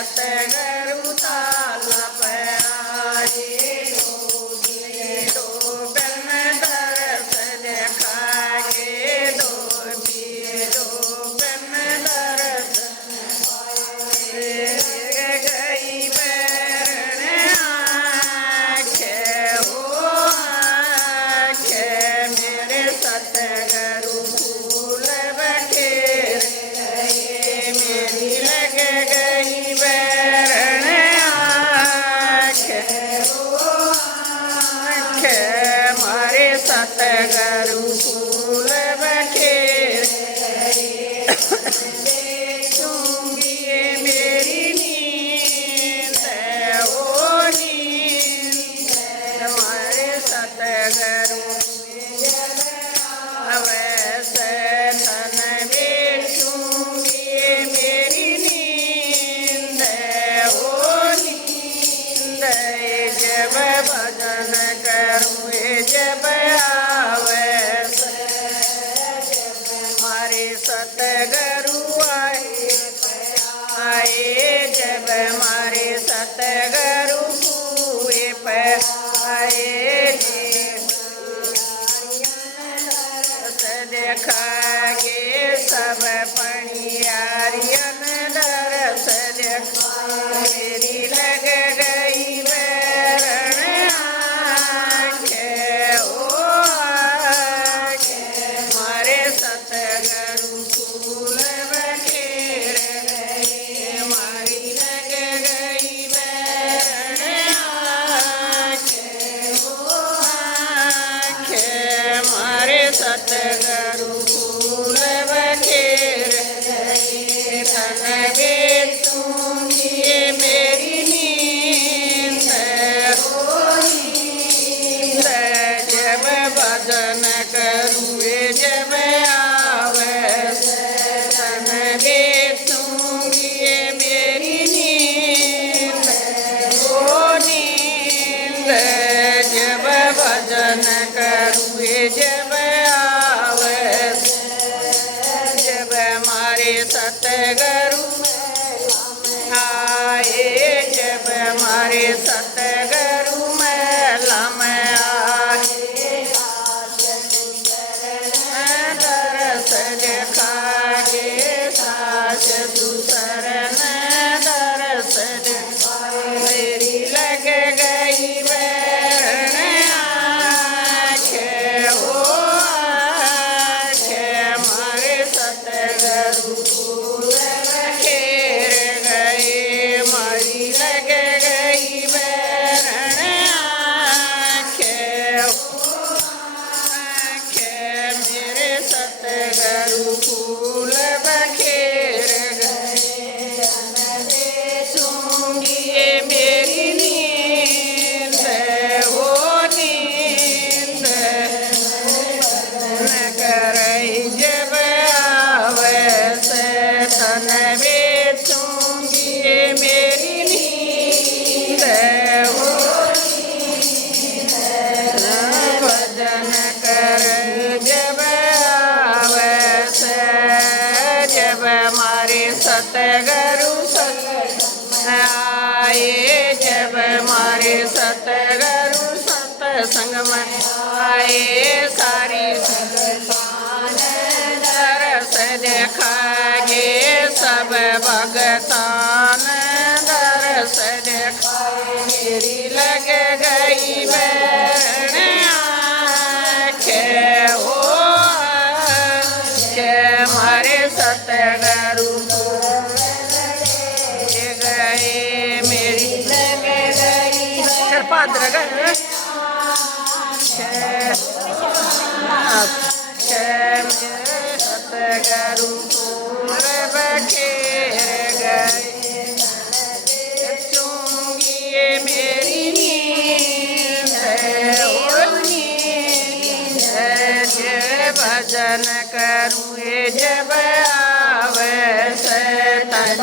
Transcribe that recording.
सतगुरु ताला पे आए डोबन दरस दिखाए डोबन दरस गई बैरण आँखें हो आँखें मेरे सतगुरु फूल बखेर मेरी लग गई बैरण आँखें हो आँखें मारे सतगुरु फूल बखेर चूंगी मेरी नींद ओ नींद हमारे सतगुरु वैसे तन में चूंगी मेरी नींद ओ नींद जब भजन करूँ जब आवे हमारे सतगुरु आए जब हमारे सतगुरु हुए पे आए देखागे सब पणियारियन दरस मेरी लग गई बैरण आँखें ओ आँखें हमारे सतगुरु फूल बखेर हमारी लग गई बैरण आँखें ओ आँखें हमारे सतगुरु फूल बखेर तन बेचूंगी मेरी नींद हो नींद जब भजन करूँ जब आवे तन बेचूंगी मेरी नींद हो नींद जब भजन करूँ जब आवे जब हमारे सतगुरु आए जब हमारे सतगुरु मेला में आए दरस दिखाए सास सुसरन दरस मेरी लग गई बैरण आँखें हो आँखें हमारे सतगुरु फूल बखेर गए हमारी लग गई बैरण आँखें हो आँखें मेरे सतगुरु फूल बखेर गए चूंगी मेरी नींद हो नींद न करई जब आवे से तन बेचूंगी मेरी नींद हो भजन कर जब आवे से जब हमारे सतगुरु आए जब हमारे सतगुरु सत्संग में आए सारी दरस देखागे सब भगतान दरस देखाए मेरी लग गई बैरण आँखें हो आँखें हमारे सतगुरु गए मेरी लग गई पात्र मेरे सतगुरु फूल बखेर गए चूंगी मेरी नींद हो नींद भजन करूँ जब आवे से तन